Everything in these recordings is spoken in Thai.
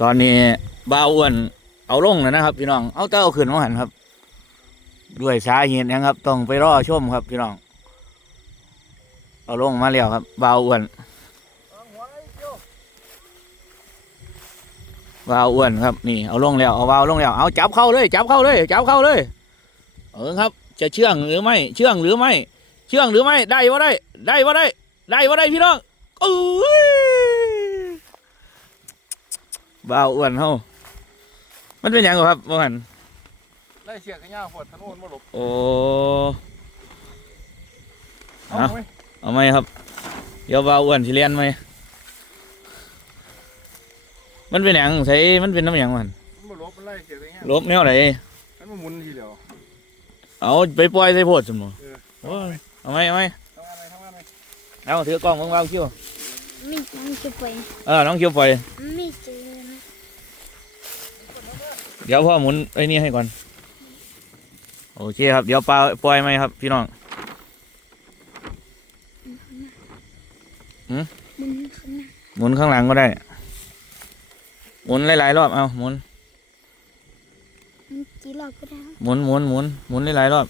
ตอนนี้บ้าวอ้วนเอาลงแล้วนะครับ พี่น้อง เอาเต้าขึ้นมาหันครับ ด้วยสาเหตุหยังครับ ต้องไปรอชมครับ พี่น้อง เอาลงมาแล้วครับบ้าวอ้วนบ้าวอ้วนครับนี่เอาลงแล้วเอาบ้าวลงแล้วเอาจับเข้าเลยจับเข้าเลยจับเข้าเลย เออครับ จะเชื่องหรือไม่เชื่องหรือไม่เชื่องหรือไม่ได้ว่าได้ ได้ว่าได้ ได้ว่าได้พี่น้องเอ้ย บ้าวอ้วนเฮามันเป็นหยังไงครับว่าหันไล่เสียกันย่าปวดถนนมาหลบโอ้ เอาฮะไหมเอาไหมครับ เดี๋ยวบ้าวอ้วนสิเรียนไหมมันเป็นหยังใช้มันเป็นน้ำหยังมันมันมาหลบมันไล่เสียกันย่าลบแนวไหนมันมาหมุนทีเดียว เอาไปปล่อยใส่โพดสมมเออ โอ้ยเอาไหมเอาไหมทำงานไหมทำงานไหมเอาถือกล้องมึงวางคิวไม่ไม่จะไปเออน้องคิวปล่อย ไม่เจอนะ เดี๋ยวพ่อหมุนไอ้นี่ให้ก่อน โอเคครับ เดี๋ยวปลาปล่อยไหมครับ พี่น้องมันข้างหน้าหมุนข้างหลังก็ได้ หมุนหลายๆรอบ เอาหมุน มันกี่รอบก็ได้หมุนหมุนหมุนหมุนหลายๆรอบ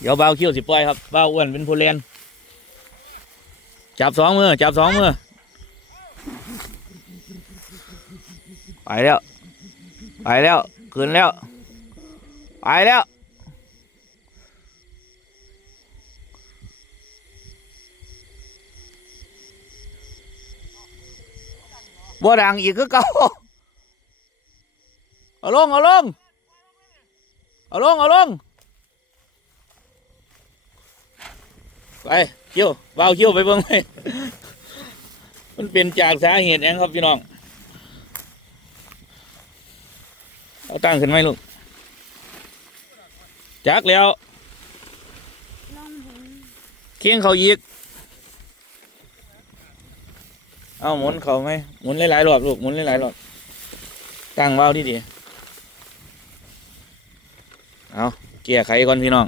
เดี๋ยวเบาคิ้วสิปล่อยครับเบาอ้วนเป็นผู้เรียนจับสองมือ จับสองมือ ไปแล้ว ไปแล้วขึ้นแล้ว ไปแล้ว บ่ดังอีกคือเก่าเอาลง เอาลง เอาลง เอาลง ไปเขี้ยวเบาเขี้ยวไปเบิ่งไปมันเป็นจากสาเหตุหยังครับพี่น้อง เอาตั้งขึ้นไหมลูกจักแล้วเห็นเคียงเขายีกเอาหมุนเขาไหมหมุนหลายๆรอบลูกหมุนหลายๆรอบตั้งเบาดีดีๆเอาเกี่ยไขก่อนพี่น้อง